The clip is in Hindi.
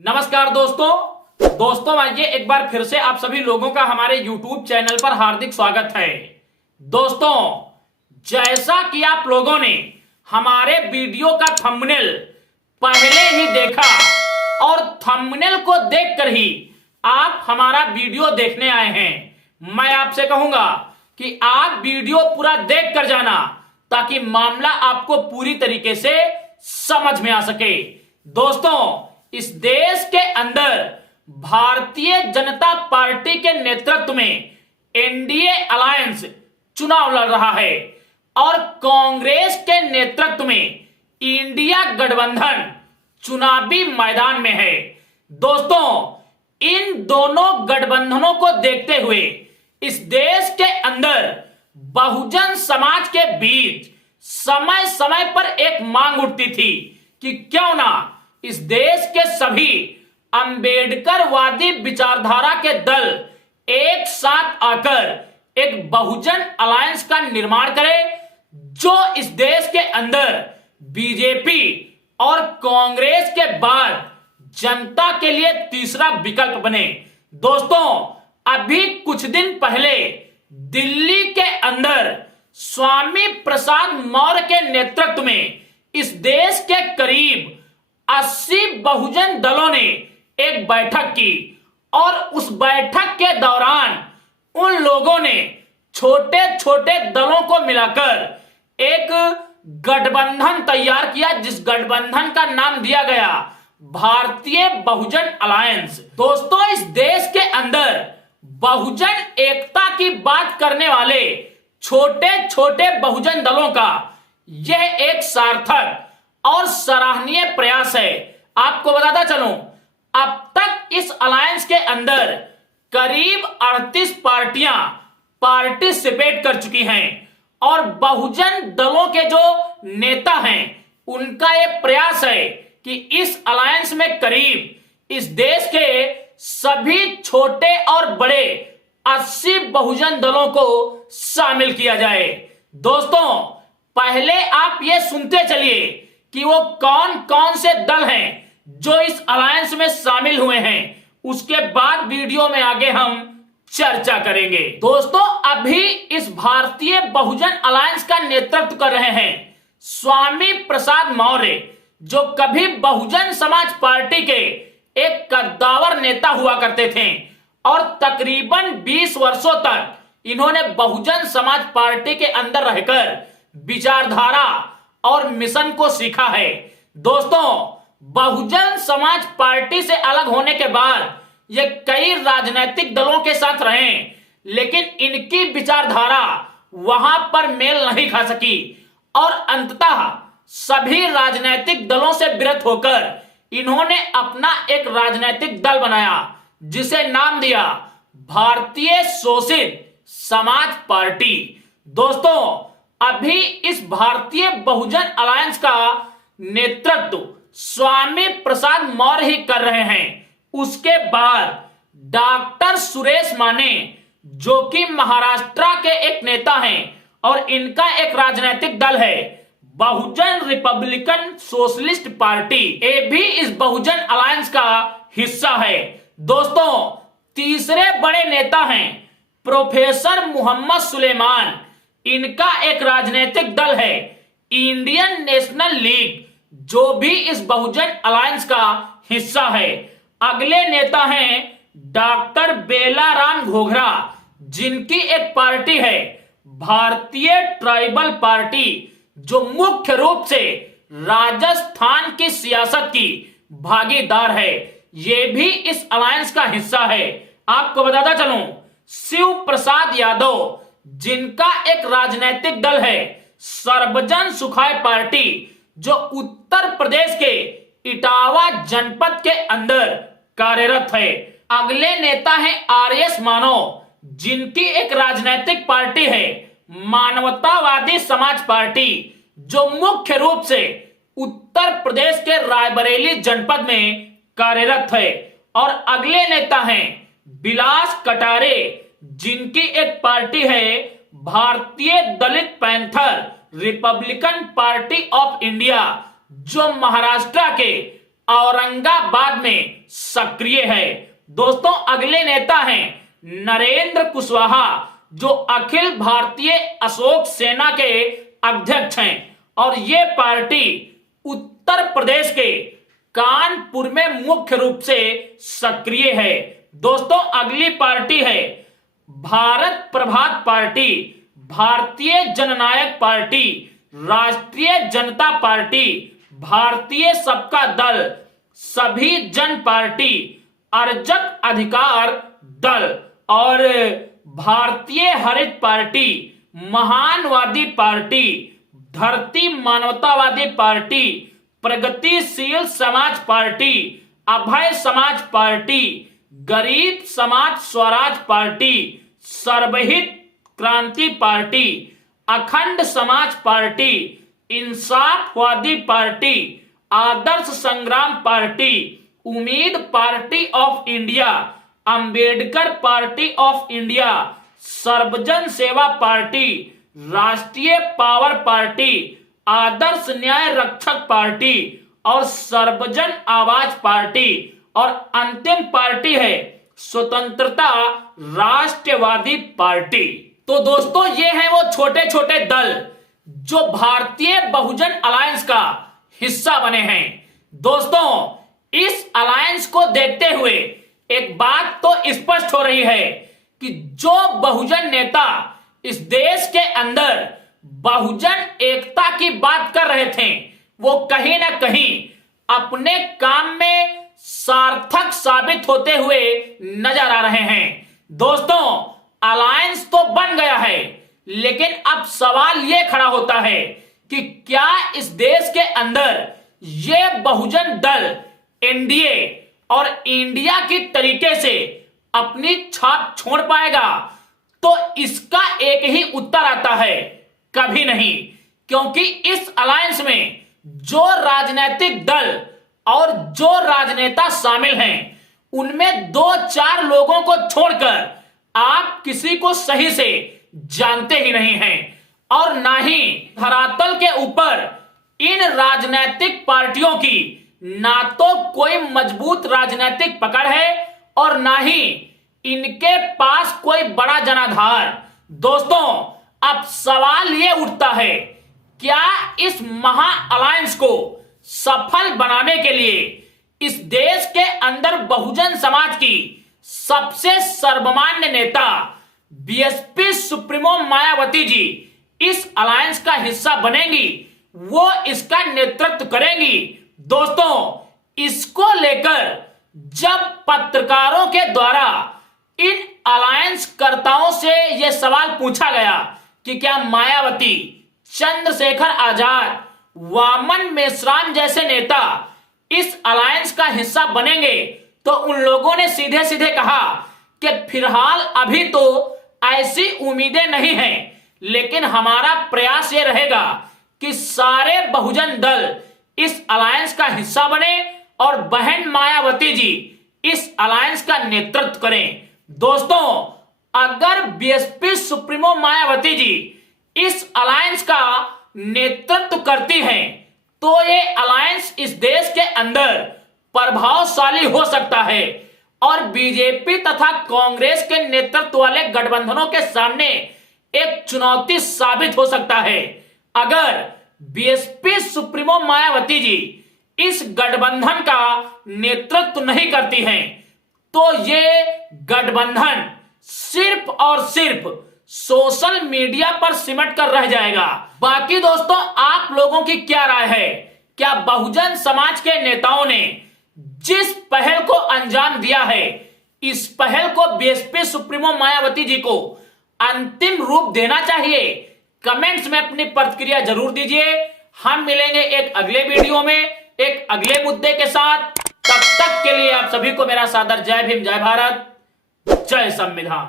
नमस्कार दोस्तों आइए एक बार फिर से आप सभी लोगों का हमारे YouTube चैनल पर हार्दिक स्वागत है। दोस्तों, जैसा कि आप लोगों ने हमारे वीडियो का थंबनेल पहले ही देखा और थंबनेल को देखकर ही आप हमारा वीडियो देखने आए हैं, मैं आपसे कहूंगा कि आप वीडियो पूरा देख कर जाना ताकि मामला आपको पूरी तरीके से समझ में आ सके। दोस्तों, इस देश के अंदर भारतीय जनता पार्टी के नेतृत्व में एनडीए अलायंस चुनाव लड़ रहा है और कांग्रेस के नेतृत्व में इंडिया गठबंधन चुनावी मैदान में है। दोस्तों, इन दोनों गठबंधनों को देखते हुए इस देश के अंदर बहुजन समाज के बीच समय समय पर एक मांग उठती थी कि क्यों ना इस देश के सभी अंबेडकरवादी विचारधारा के दल एक साथ आकर एक बहुजन अलायंस का निर्माण करें जो इस देश के अंदर बीजेपी और कांग्रेस के बाद जनता के लिए तीसरा विकल्प बने। दोस्तों, अभी कुछ दिन पहले दिल्ली के अंदर स्वामी प्रसाद मौर्य के नेतृत्व में इस देश के करीब 80 बहुजन दलों ने एक बैठक की और उस बैठक के दौरान उन लोगों ने छोटे छोटे दलों को मिलाकर एक गठबंधन तैयार किया जिस गठबंधन का नाम दिया गया भारतीय बहुजन अलायंस। दोस्तों, इस देश के अंदर बहुजन एकता की बात करने वाले छोटे छोटे बहुजन दलों का यह एक सार्थक और सराहनीय प्रयास है। आपको बताता चलूं, अब तक इस अलायंस के अंदर करीब 38 पार्टियां पार्टिसिपेट कर चुकी हैं और बहुजन दलों के जो नेता हैं उनका यह प्रयास है कि इस अलायंस में करीब इस देश के सभी छोटे और बड़े 80 बहुजन दलों को शामिल किया जाए। दोस्तों, पहले आप ये सुनते चलिए कि वो कौन कौन से दल हैं जो इस अलायंस में शामिल हुए हैं, उसके बाद वीडियो में आगे हम चर्चा करेंगे। दोस्तों, अभी इस भारतीय बहुजन अलायंस का नेतृत्व कर रहे हैं स्वामी प्रसाद मौर्य, जो कभी बहुजन समाज पार्टी के एक कद्दावर नेता हुआ करते थे और तकरीबन 20 वर्षों तक इन्होंने बहुजन समाज पार्टी के अंदर रहकर विचारधारा और मिशन को सीखा है। दोस्तों, बहुजन समाज पार्टी से अलग होने के बाद ये कई राजनीतिक दलों के साथ रहे, लेकिन इनकी विचारधारा वहां पर मेल नहीं खा सकी और अंततः सभी राजनीतिक दलों से विरत होकर इन्होंने अपना एक राजनीतिक दल बनाया जिसे नाम दिया भारतीय शोषित समाज पार्टी। दोस्तों, अभी इस भारतीय बहुजन अलायंस का नेतृत्व स्वामी प्रसाद मौर्य ही कर रहे हैं। उसके बाद डॉक्टर सुरेश माने, जो कि महाराष्ट्र के एक नेता हैं और इनका एक राजनीतिक दल है बहुजन रिपब्लिकन सोशलिस्ट पार्टी, ये भी इस बहुजन अलायंस का हिस्सा है। दोस्तों, तीसरे बड़े नेता हैं प्रोफेसर मोहम्मद सुलेमान, इनका एक राजनीतिक दल है इंडियन नेशनल लीग, जो भी इस बहुजन अलायंस का हिस्सा है। अगले नेता हैं डॉक्टर बेलाराम घोघरा, जिनकी एक पार्टी है भारतीय ट्राइबल पार्टी, जो मुख्य रूप से राजस्थान की सियासत की भागीदार है। ये भी इस अलायंस का हिस्सा है। आपको बताता चलूं, शिव प्रसाद यादव, जिनका एक राजनीतिक दल है सर्वजन सुखाय पार्टी, जो उत्तर प्रदेश के इटावा जनपद के अंदर कार्यरत है। अगले नेता है आरएस मानव, जिनकी एक राजनीतिक पार्टी है मानवतावादी समाज पार्टी, जो मुख्य रूप से उत्तर प्रदेश के रायबरेली जनपद में कार्यरत है। और अगले नेता हैं विलास कटारे, जिनकी एक पार्टी है Bharatiya Dalit Panther Republican Party of India, जो महाराष्ट्र के औरंगाबाद में सक्रिय है। दोस्तों अगले नेता हैं नरेंद्र कुशवाहा, जो अखिल भारतीय अशोक सेना के अध्यक्ष हैं और ये पार्टी उत्तर प्रदेश के कानपुर में मुख्य रूप से सक्रिय है। दोस्तों अगली पार्टी है भारत प्रभात पार्टी, भारतीय जननायक पार्टी, राष्ट्रीय जनता पार्टी, भारतीय सबका दल, सभी जन पार्टी, अर्जक अधिकार दल और भारतीय हरित पार्टी, महानवादी पार्टी, धरती मानवतावादी पार्टी, प्रगतिशील समाज पार्टी, अभय समाज पार्टी, गरीब समाज स्वराज पार्टी, सर्वहित क्रांति पार्टी, अखंड समाज पार्टी, इंसाफवादी पार्टी, आदर्श संग्राम पार्टी, उम्मीद party of India, Ambedkar party of India, सर्वजन सेवा पार्टी, राष्ट्रीय पावर पार्टी, आदर्श न्याय रक्षक पार्टी और सर्वजन आवाज पार्टी और अंतिम पार्टी है स्वतंत्रता राष्ट्रवादी पार्टी। तो दोस्तों ये हैं वो छोटे छोटे दल जो भारतीय बहुजन अलायंस का हिस्सा बने हैं। दोस्तों इस अलायंस को देखते हुए एक बात तो स्पष्ट हो रही है कि जो बहुजन नेता इस देश के अंदर बहुजन एकता की बात कर रहे थे वो कहीं ना कहीं अपने काम में सार्थक साबित होते हुए नजर आ रहे हैं। दोस्तों अलायंस तो बन गया है, लेकिन अब सवाल यह खड़ा होता है कि क्या इस देश के अंदर ये बहुजन दल एनडीए और इंडिया की तरीके से अपनी छाप छोड़ पाएगा? तो इसका एक ही उत्तर आता है, कभी नहीं। क्योंकि इस अलायंस में जो राजनीतिक दल और जो राजनेता शामिल हैं उनमें 2-4 लोगों को छोड़कर आप किसी को सही से जानते ही नहीं हैं और ना ही धरातल के ऊपर इन राजनीतिक पार्टियों की ना तो कोई मजबूत राजनीतिक पकड़ है और ना ही इनके पास कोई बड़ा जनाधार। दोस्तों अब सवाल यह उठता है, क्या इस महा अलायंस को सफल बनाने के लिए इस देश के अंदर बहुजन समाज की सबसे सर्वमान्य नेता बीएसपी सुप्रीमो मायावती जी इस अलायंस का हिस्सा बनेंगी, वो इसका नेतृत्व करेंगी? दोस्तों इसको लेकर जब पत्रकारों के द्वारा इन अलायंस कर्ताओं से यह सवाल पूछा गया कि क्या मायावती, चंद्रशेखर आजाद, वामन मेश्राम जैसे नेता इस अलायंस का हिस्सा बनेंगे, तो उन लोगों ने सीधे सीधे कहा कि फिलहाल अभी तो ऐसी उम्मीदें नहीं हैं, लेकिन हमारा प्रयास ये रहेगा कि सारे बहुजन दल इस अलायंस का हिस्सा बने और बहन मायावती जी इस अलायंस का नेतृत्व करें। दोस्तों अगर बीएसपी सुप्रीमो मायावती जी इस अलायंस का नेतृत्व करती हैं तो ये अलायंस इस देश के अंदर प्रभावशाली हो सकता है और बीजेपी तथा कांग्रेस के नेतृत्व वाले गठबंधनों के सामने एक चुनौती साबित हो सकता है। अगर बीएसपी सुप्रीमो मायावती जी इस गठबंधन का नेतृत्व नहीं करती हैं तो ये गठबंधन सिर्फ और सिर्फ सोशल मीडिया पर सिमट कर रह जाएगा। बाकी दोस्तों आप लोगों की क्या राय है? क्या बहुजन समाज के नेताओं ने जिस पहल को अंजाम दिया है, इस पहल को बीएसपी सुप्रीमो मायावती जी को अंतिम रूप देना चाहिए? कमेंट्स में अपनी प्रतिक्रिया जरूर दीजिए। हम मिलेंगे एक अगले वीडियो में एक अगले मुद्दे के साथ। तब तक के लिए आप सभी को मेरा सादर जय भीम, जय भारत, जय संविधान।